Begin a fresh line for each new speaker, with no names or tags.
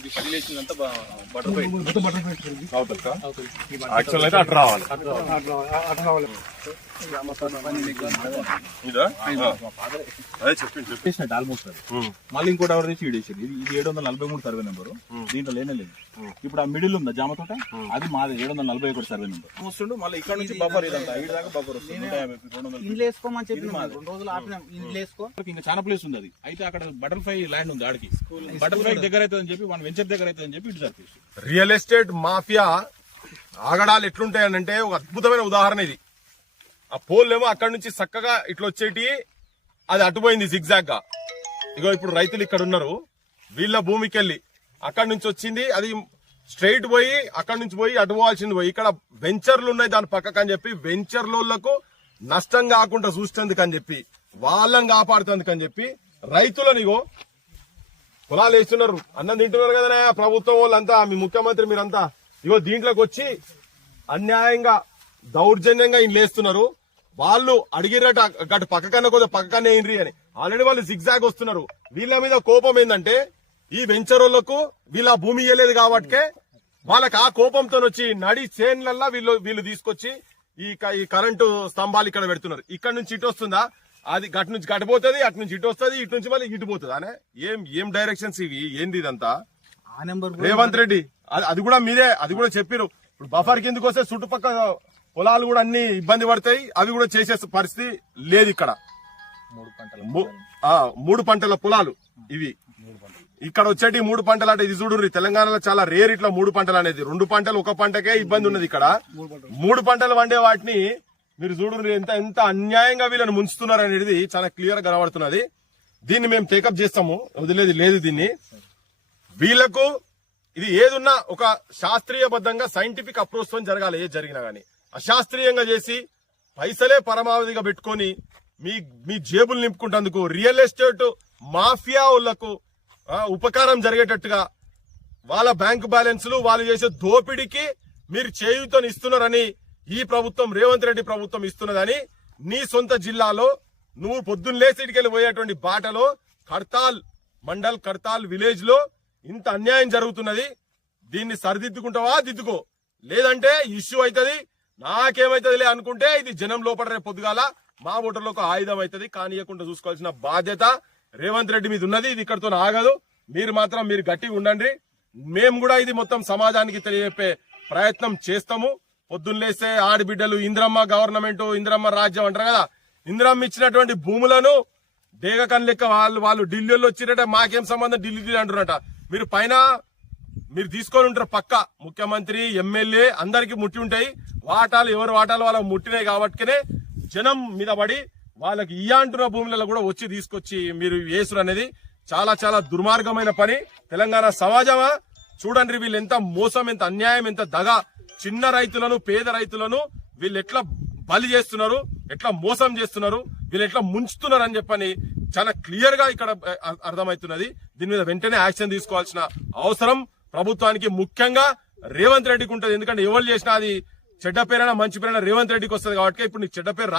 ఇది బటర్ఫ్లై.
ఇది.
అవుతుందా.
అవుతుంది.
యాక్చువల్ అయితే అటు రావాలి.
అట్లా రావాలి.
ఆల్మోస్ట్ అది మళ్ళీ ఇంకో టవర్ తెచ్చి ఈడేసారు ఇది ఇది ఏడు వందల నలభై మూడు సర్వే నెంబర్ దీంట్లో లేనే లేదు. ఇప్పుడు ఆ మిడిల్ ఉందా? జామ తోట? అది మాది ఏడు వందల నలభై ఒకటి సర్వే నెంబర్ వస్తుండు మళ్ళీ ఇక్కడ నుంచి బఫర్ ఇదంతా. దాకా బఫర్ వస్తుంది.
ఇండ్లు వేసుకోమని చెప్పి రెండు రోజులు ఆపినాం. ఇండ్లు వేసుకో.
ఇంకా చాలా ప్లేస్ ఉంది అది. అయితే అక్కడ బటర్ఫ్లై ల్యాండ్ ఉంది ఆడికి. బటర్ఫ్లై దగ్గర అవుతుందని చెప్పి మన వెంచర్ దగ్గర అవుతుందని చెప్పి ఇటు
రియల్ ఎస్టేట్ మాఫియా ఆగడాలు ఎట్లుంటాయనంటే ఒక అద్భుతమైన ఉదాహరణ ఇది. ఆ పోల్లేమో అక్కడి నుంచి చక్కగా ఇట్లా వచ్చేటి అది అటుపోయింది జిగ్జాగ్గా ఇగో ఇప్పుడు రైతులు ఇక్కడ ఉన్నారు. వీళ్ళ భూమికి వెళ్ళి అక్కడి నుంచి వచ్చింది అది స్ట్రైట్ పోయి అక్కడి నుంచి పోయి అటు పోవాల్సింది పోయి. ఇక్కడ వెంచర్లు ఉన్నాయి దాని పక్కకు అని చెప్పి వెంచర్లకు నష్టం కాకుండా చూస్తుంది అని చెప్పి వాళ్ళని కాపాడుతుంది అని చెప్పి రైతులనిగో పొలాలు వేస్తున్నారు. అన్నం తింటున్నారు కదా ప్రభుత్వం వాళ్ళంతా మీ ముఖ్యమంత్రి మీరంతా. ఇగో దీంట్లోకి వచ్చి అన్యాయంగా దౌర్జన్యంగా ఇల్లు వేస్తున్నారు వాళ్ళు అడిగిరట గటు పక్కకన్నా కొద్దిగా పక్కకన్నా ఏంటి అని. ఆల్రెడీ వాళ్ళు జిగ్జాగ్ వస్తున్నారు. వీళ్ళ మీద కోపం ఏంటంటే ఈ వెంచరోళ్ళకు వీళ్ళ భూమి ఇయ్యలేదు కాబట్టికే వాళ్ళకి ఆ కోపంతో వచ్చి నడి చేన్లల్లా వీళ్ళు వీళ్ళు తీసుకొచ్చి ఈ ఈ కరెంటు స్తంభాలు ఇక్కడ పెడుతున్నారు. ఇక్కడ నుంచి ఇటు వస్తుందా? అది గటు నుంచి గటు పోతుంది అటు నుంచి ఇటు వస్తుంది ఇటు నుంచి మళ్ళీ ఇటు పోతుంది. అనే ఏం ఏం డైరెక్షన్స్ ఇవి? ఏంది ఇదంతా?
ఆ నెంబర్
రేవంత్ రెడ్డి అది అది కూడా మీదే అది కూడా చెప్పిరు ఇప్పుడు బఫర్ కిందకి వస్తే చుట్టుపక్కల పొలాలు కూడా అన్ని ఇబ్బంది పడతాయి. అవి కూడా చేసే పరిస్థితి లేదు ఇక్కడ.
మూడు పంటల
పొలాలు. ఇవి. ఇక్కడ వచ్చేటి మూడు పంటలు అంటే ఇది చూడు తెలంగాణలో చాలా రేర్ ఇట్లా మూడు పంటలు అనేది. రెండు పంటలు ఒక పంటకే ఇబ్బంది ఉన్నది ఇక్కడ. మూడు పంటలు. వండే వాటిని మీరు చూడు ఎంత ఎంత అన్యాయంగా వీళ్ళని ముంచుతున్నారు అనేది చాలా క్లియర్గా కనబడుతున్నది. దీన్ని మేము టేకప్ చేస్తాము. వదిలేది లేదు దీన్ని. వీళ్ళకు ఇది ఏదున్నా ఒక శాస్త్రీయబద్ధంగా సైంటిఫిక్ అప్రోచ్తో జరగాలి ఏది జరిగినా గానీ. అశాస్త్రీయంగా చేసి పైసలే పరమావధిగా పెట్టుకొని మీ మీ జేబులు నింపుకుంటేందుకు రియల్ ఎస్టేట్ మాఫియా వాళ్ళకు ఉపకారం జరిగేటట్టుగా వాళ్ళ బ్యాంకు బ్యాలెన్స్లు వాళ్ళు చేసే దోపిడీకి మీరు చేయుతని ఇస్తున్నారని ఈ ప్రభుత్వం రేవంత్ రెడ్డి ప్రభుత్వం ఇస్తున్నదని నీ సొంత జిల్లాలో నువ్వు పొద్దున్న ఇటుకెళ్ళి పోయేటువంటి బాటలో కడతాల్ మండల్ కడతాల్ విలేజ్లో ఇంత అన్యాయం జరుగుతున్నది. దీన్ని సరిదిద్దుకుంటావా? దిద్దుకో. లేదంటే ఇష్యూ అవుతుంది. నాకేమైతుందిలే అనుకుంటే ఇది జనం లోపల రేపు పొద్దుగాల మా ఓటర్లకు ఆయుధం అవుతుంది కానీయకుండా చూసుకోవాల్సిన బాధ్యత రేవంత్ రెడ్డి మీద ఉన్నది ఇది ఇక్కడతో ఆగదు. మీరు మాత్రం మీరు గట్టిగా ఉండండి. మేము కూడా ఇది మొత్తం సమాజానికి తెలియజెప్పే ప్రయత్నం చేస్తాము. పొద్దున్నేస్తే ఆడబిడ్డలు ఇంద్రమ్మ గవర్నమెంట్ ఇంద్రమ్మ రాజ్యం అంటారు కదా ఇంద్రమ్మ ఇచ్చినటువంటి భూములను దేగకన్ లెక్క వాళ్ళు వాళ్ళు ఢిల్లీలో వచ్చిరట మాకేం సంబంధం ఢిల్లీ ఢిల్లీ అంటున్నట మీరు పైన మీరు తీసుకొని ఉంటారు పక్క ముఖ్యమంత్రి ఎమ్మెల్యే అందరికి ముట్టి ఉంటాయి. వాటాలు ఎవరి వాటాలు వాళ్ళకి ముట్టినాయి కాబట్టినే జనం మీద పడి వాళ్ళకి ఈ అంటున్న భూములలో కూడా వచ్చి తీసుకొచ్చి మీరు వేసురు అనేది చాలా చాలా దుర్మార్గమైన పని. తెలంగాణ సమాజమా? చూడండి వీళ్ళు ఎంత మోసం ఎంత అన్యాయం ఎంత దగ. చిన్న రైతులను పేద రైతులను వీళ్ళు ఎట్లా బలి చేస్తున్నారు ఎట్లా మోసం చేస్తున్నారు వీళ్ళు ఎట్లా ముంచుతున్నారు అని చెప్పని చాలా క్లియర్గా ఇక్కడ అర్థమవుతున్నది. దీని మీద వెంటనే యాక్షన్ తీసుకోవాల్సిన అవసరం ప్రభుత్వానికి ముఖ్యంగా రేవంత్ రెడ్డికి ఉంటుంది. ఎందుకంటే ఎవరు చేసినా అది చెడ్డ పేరైనా మంచి పేరైనా రేవంత్ రెడ్డికి వస్తుంది కాబట్టి ఇప్పుడు నీకు చెడ్డ పేరు రా-